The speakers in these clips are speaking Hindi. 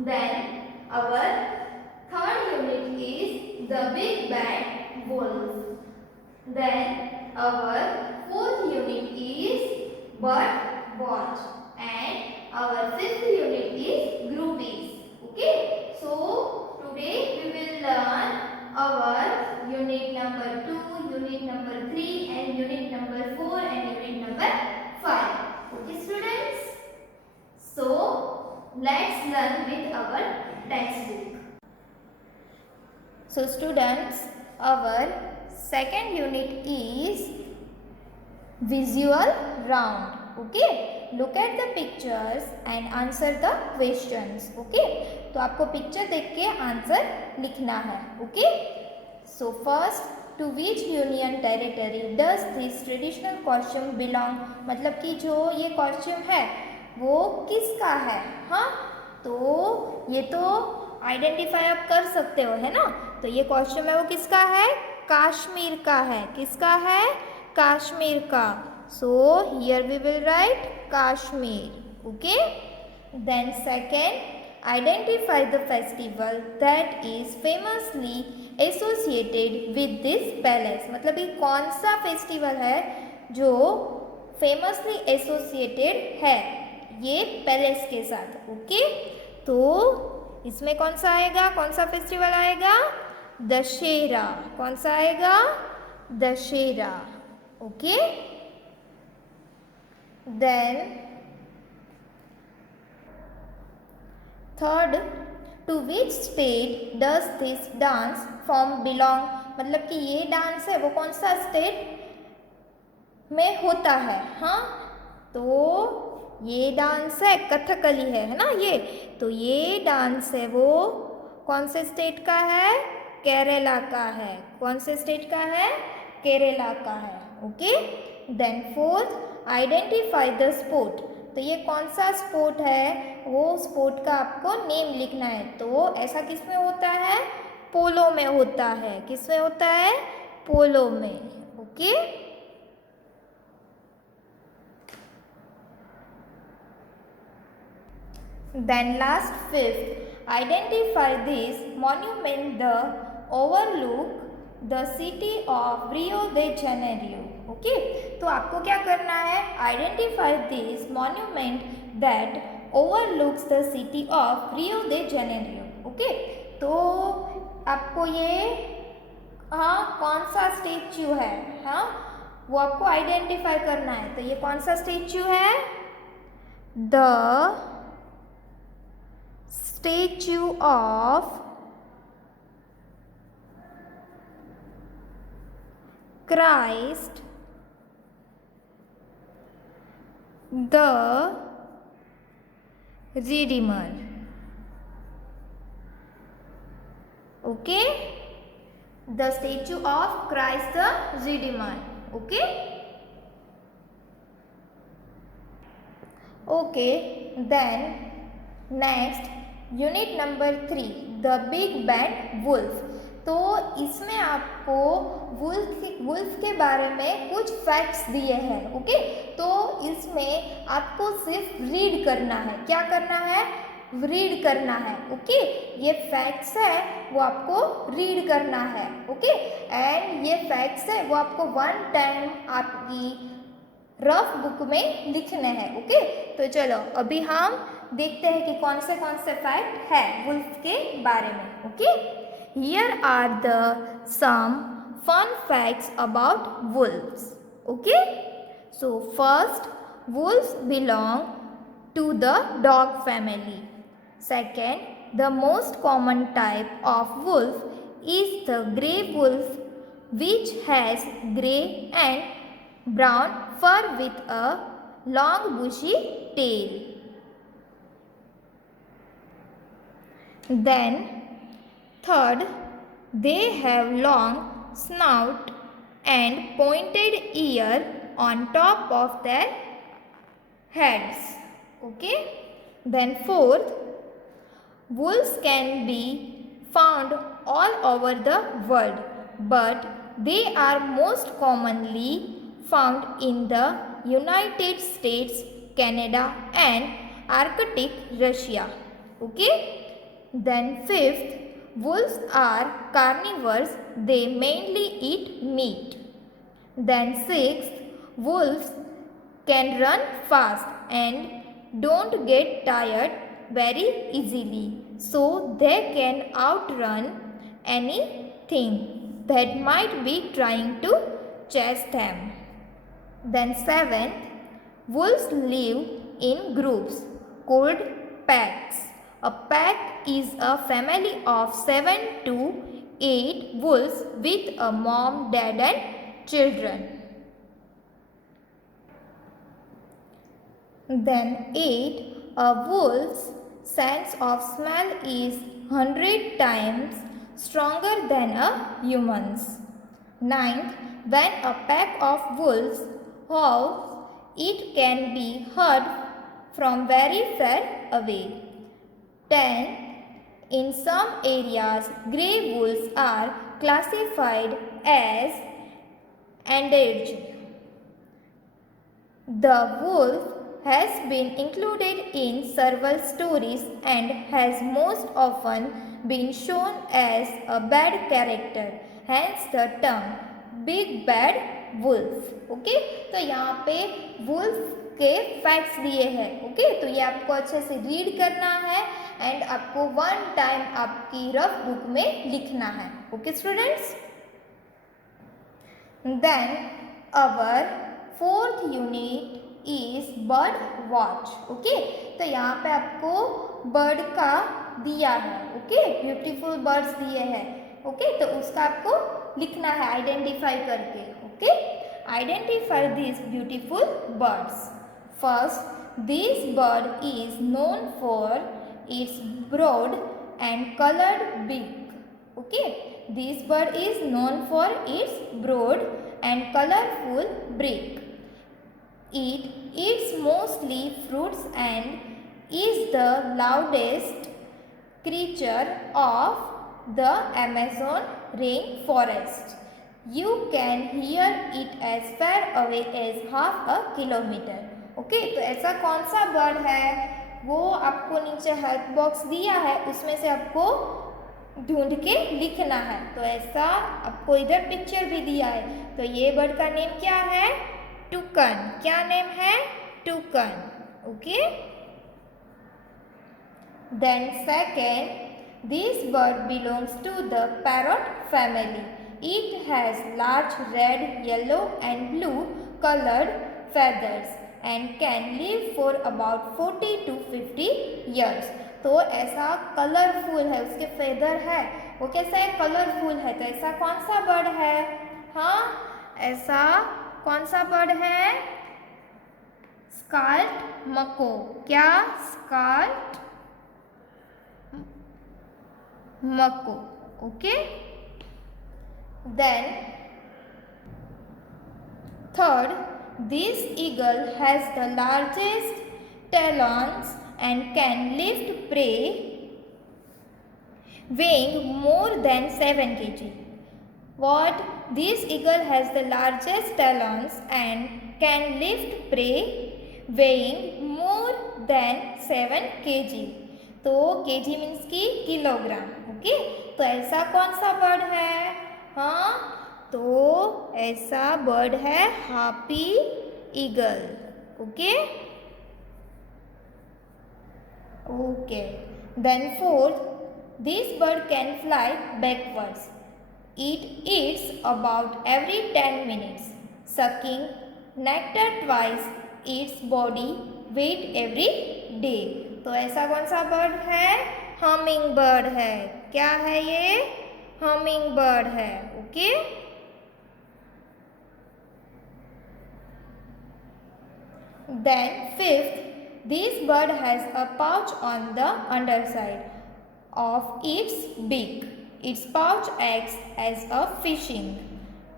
Then our third unit is the big bad wolf. Then our fourth unit is bird watch, and our fifth unit is groupies. Okay, so today we will learn our unit number 2, unit number 3, and unit number 4, and unit number 5. Okay students, so let's learn with our textbook. So students, our second unit is visual round. Okay, look at the pictures and answer the questions. Okay, तो आपको पिक्चर देख के आंसर लिखना है. Okay, so first, to which union territory does this traditional costume belong, मतलब कि जो ये कॉस्ट्यूम है वो किसका है. हाँ, तो ये तो आइडेंटिफाई आप कर सकते हो, है ना. तो ये कॉस्ट्यूम है वो किसका है, कश्मीर का है. किसका है, कश्मीर का. So here we will write Kashmir. Okay, then second, identify the festival that is famously associated with this palace, मतलब ये कौन सा फेस्टिवल है जो फेमसली एसोसिएटेड है ये पैलेस के साथ. ओके, तो इसमें कौन सा आएगा, कौन सा फेस्टिवल आएगा, दशहरा. कौन सा आएगा, Dussehra. Okay, then third, to which state does this dance form belong, मतलब कि ये डांस है वो कौन सा स्टेट में होता है. हाँ, तो ये डांस है कथकली है ना ये. तो ये डांस है वो कौन से स्टेट का है, केरला का है. कौन से स्टेट का है, केरला का है. Okay, then fourth, identify the sport, तो ये कौन सा स्पोर्ट है वो स्पोर्ट का आपको नेम लिखना है. तो ऐसा किस में होता है, पोलो में होता है. किस में होता है, पोलो में. Okay, then last fifth, identify this monument the overlook the city of Rio de Janeiro. Okay, तो आपको क्या करना है, identify this monument that overlooks the city of Rio they Janeiro. Okay, तो आपको ये हाँ कौन सा स्टेच्यू है, हाँ वो आपको आइडेंटिफाई करना है. तो ये कौन सा स्टेच्यू है, the statue of Christ the Redeemer. Okay, the statue of Christ the Redeemer. Okay, okay, then next unit number 3, the big bad wolf. तो इसमें आपको वुल्फ के बारे में कुछ फैक्ट्स दिए हैं. ओके, तो इसमें आपको सिर्फ रीड करना है. क्या करना है, रीड करना है. ओके, ये फैक्ट्स है वो आपको रीड करना है. ओके, एंड ये फैक्ट्स है वो आपको वन टाइम आपकी रफ बुक में लिखने हैं. ओके, तो चलो अभी हम देखते हैं कि कौन से फैक्ट है वुल्फ के बारे में. Okay, here are the some fun facts about wolves. Okay, so first, wolves belong to the dog family. Second, the most common type of wolf is the grey wolf, which has grey and brown fur with a long bushy tail. Then third, they have long snout and pointed ear on top of their heads. Okay, then fourth, wolves can be found all over the world, but they are most commonly found in the United States, Canada and Arctic Russia. Okay, Then fifth, wolves are carnivores, they mainly eat meat. Then sixth, wolves can run fast and don't get tired very easily. So they can outrun anything that might be trying to chase them. Then seventh, wolves live in groups called packs. A pack is a family of 7 to 8 wolves with a mom, dad and children. Then 8. A wolf's sense of smell is 100 times stronger than a human's. 9th, when a pack of wolves howls, it can be heard from very far away. 10. In some areas, grey wolves are classified as endangered. The wolf has been included in several stories and has most often been shown as a bad character, hence the term big bad wolf. Okay तो यहाँ पे wolf के फैक्ट्स दिए हैं. ओके तो ये आपको अच्छे से रीड करना है एंड आपको वन टाइम आपकी रफ बुक में लिखना है. Okay students. Then our fourth unit is bird watch. Okay तो यहाँ पे आपको बर्ड का दिया है. ओके ब्यूटीफुल बर्ड्स दिए हैं. ओके तो उसका आपको लिखना है आइडेंटिफाई करके. Okay identify this beautiful birds. First this bird is known for its broad and coloured beak. Okay this bird is known for its broad and colorful beak. It eats mostly fruits and is the loudest creature of the Amazon rainforest. You can hear it as far away as half a kilometer. Okay तो ऐसा कौन सा बर्ड है वो आपको नीचे हेल्प बॉक्स दिया है, उसमें से आपको ढूंढ के लिखना है. तो ऐसा आपको इधर पिक्चर भी दिया है. तो ये बर्ड का नेम क्या है? टुकन. क्या नेम है? Toucan. Okay then second, this bird belongs to the parrot family. It has large red, yellow and blue coloured feathers and can live for about 40 to 50 years. तो ऐसा कलरफुल है, उसके फेदर है, वो कैसा है? कलरफुल है. तो ऐसा कौन सा बर्ड है? हाँ ऐसा कौन सा बर्ड है? स्कार्लेट मको. क्या? Scarlet macaw. Okay then third, this eagle has the largest talons and can lift prey weighing more than 7 kg. What? This eagle has the largest talons and can lift prey weighing more than 7 kg. तो kg मीन्स की किलोग्राम. ओके तो ऐसा कौन सा बर्ड है? हाँ तो ऐसा बर्ड है harpy eagle. Okay okay then fourth, this bird can fly backwards. It eats about every 10 minutes, sucking nectar twice its body weight every day. तो ऐसा कौन सा बर्ड है? हमिंग बर्ड है. क्या है ये? हमिंग बर्ड है. Okay Then fifth, this bird has a pouch on the underside of its beak. Its pouch acts as a fishing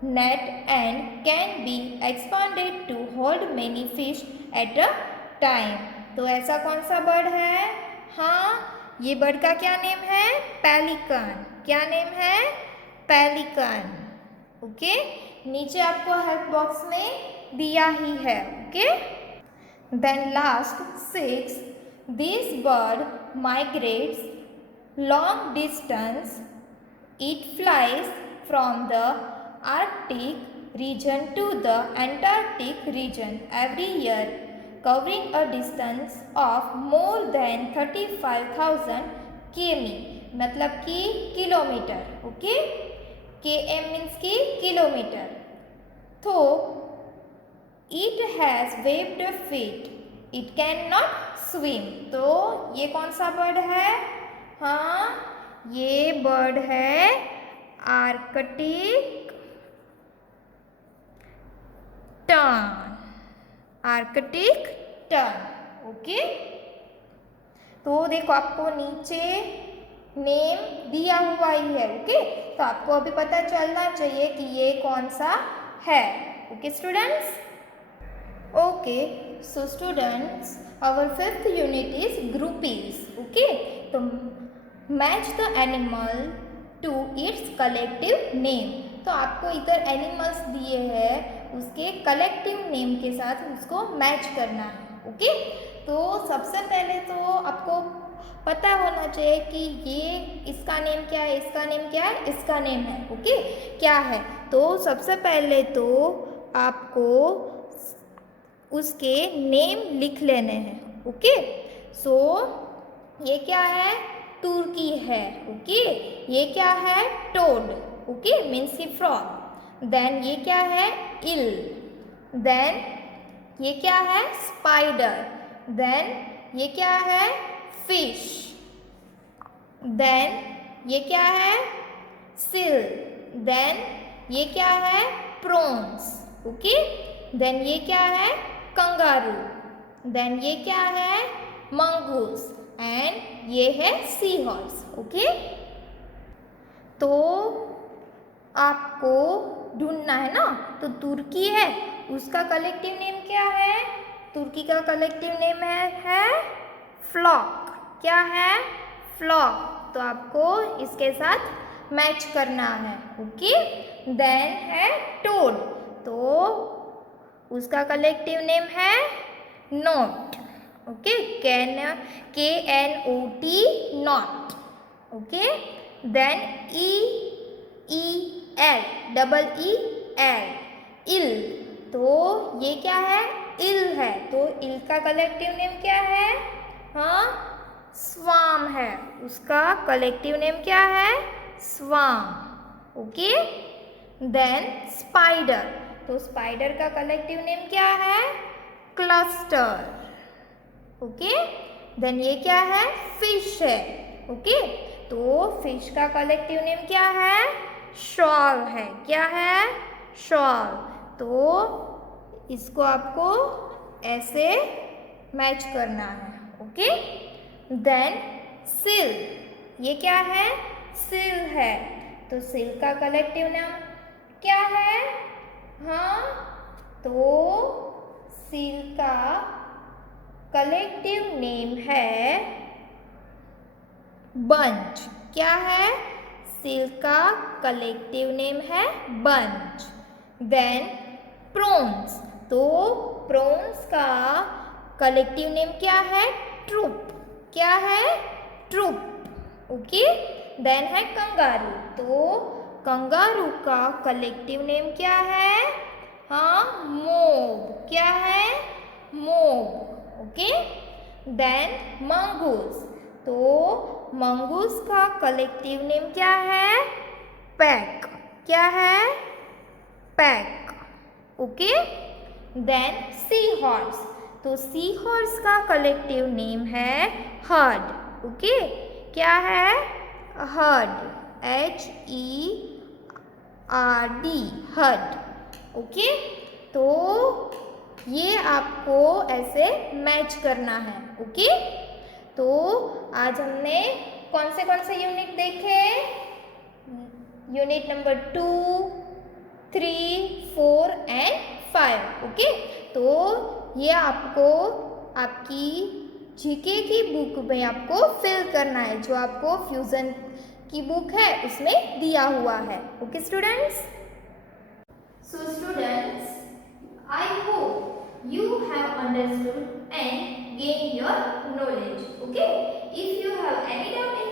net and can be expanded to hold many fish at a time. तो ऐसा कौन सा बर्ड है? हाँ ये बर्ड का क्या नेम है? पेलिकन. क्या नेम है? पेलिकन. ओके नीचे आपको हेल्प बॉक्स में दिया ही है. Okay Then last 6, this bird migrates long distance. It flies from the Arctic region to the Antarctic region every year, covering a distance of more than 35,000 km. मतलब कि किलोमीटर. ओके, km मीन्स की किलोमीटर. तो it has webbed feet. It cannot swim. तो ये कौन सा बर्ड है? हाँ, ये बर्ड है Arctic tern. Arctic tern. Okay, तो देखो आपको नीचे नेम दिया हुआ ही है. ओके, तो आपको अभी पता चलना चाहिए कि ये कौन सा है. Okay students. Okay, so students, our fifth unit is groupies. Okay, तो match the animal to its collective name. तो आपको इधर एनिमल्स दिए हैं, उसके कलेक्टिव नेम के साथ उसको मैच करना है. ओके, तो सबसे पहले तो आपको पता होना चाहिए कि ये इसका नेम क्या है, इसका नेम क्या है, इसका नेम है. ओके, क्या है? तो सबसे पहले तो आपको उसके नेम लिख लेने हैं. ओके, सो ये क्या है? तुर्की है. ओके, ये क्या है? टोड. ओके, मीन्स की फ्रॉग. देन ये क्या है? इल. देन ये क्या है? स्पाइडर. देन ये क्या है? फिश. देन ये क्या है? सिल. देन ये क्या है? प्रॉन्स. ओके, देन ये क्या है? कंगारू. देन ये क्या है? मंगूस. एंड ये है सी हॉर्स. ओके, तो आपको ढूंढना है ना. तो तुर्की है, उसका कलेक्टिव नेम क्या है? तुर्की का कलेक्टिव नेम है फ्लॉक. क्या है? फ्लॉक. तो आपको इसके साथ मैच करना है. ओके, देन है टोड. तो उसका कलेक्टिव नेम है knot. Okay, KNOT knot. Okay, then EEL eel. तो ये क्या है? इल है. तो इल का कलेक्टिव नेम क्या है? हाँ, स्वाम है. उसका कलेक्टिव नेम क्या है? स्वाम. Okay, then spider. तो स्पाइडर का कलेक्टिव नेम क्या है? क्लस्टर. ओके, देन ये क्या है? फिश है. ओके, तो फिश का कलेक्टिव नेम क्या है? शॉल है. क्या है? शॉल. तो इसको आपको ऐसे मैच करना है. ओके, देन सिल. ये क्या है? सिल है. तो सिल का कलेक्टिव नेम क्या है? हाँ, तो सिल का कलेक्टिव नेम है बंच. क्या है? सिल का कलेक्टिव नेम है बंच. Then prawns. तो प्रॉन्स का कलेक्टिव नेम क्या है? ट्रूप. क्या है? ट्रूप. ओके, देन है कंगारू. तो कंगारू का कलेक्टिव नेम क्या है? हाँ, मोब. क्या है? मोब. Okay, then mongoose. तो मंगूस का कलेक्टिव नेम क्या है? पैक. क्या है? Pack. Okay, then sea horse. तो सी हॉर्स का कलेक्टिव नेम है हर्ड. ओके, क्या है? हर्ड. HERD heard. ओके, तो ये आपको ऐसे मैच करना है. ओके, तो आज हमने कौन से यूनिट देखे? Unit number 2, 3, 4 and 5. ओके, तो ये आपको आपकी जीके की बुक में आपको फिल करना है, जो आपको फ्यूजन की बुक है उसमें दिया हुआ है. Okay students. So students, I hope you have understood and gained your knowledge. Okay, if you have any doubt in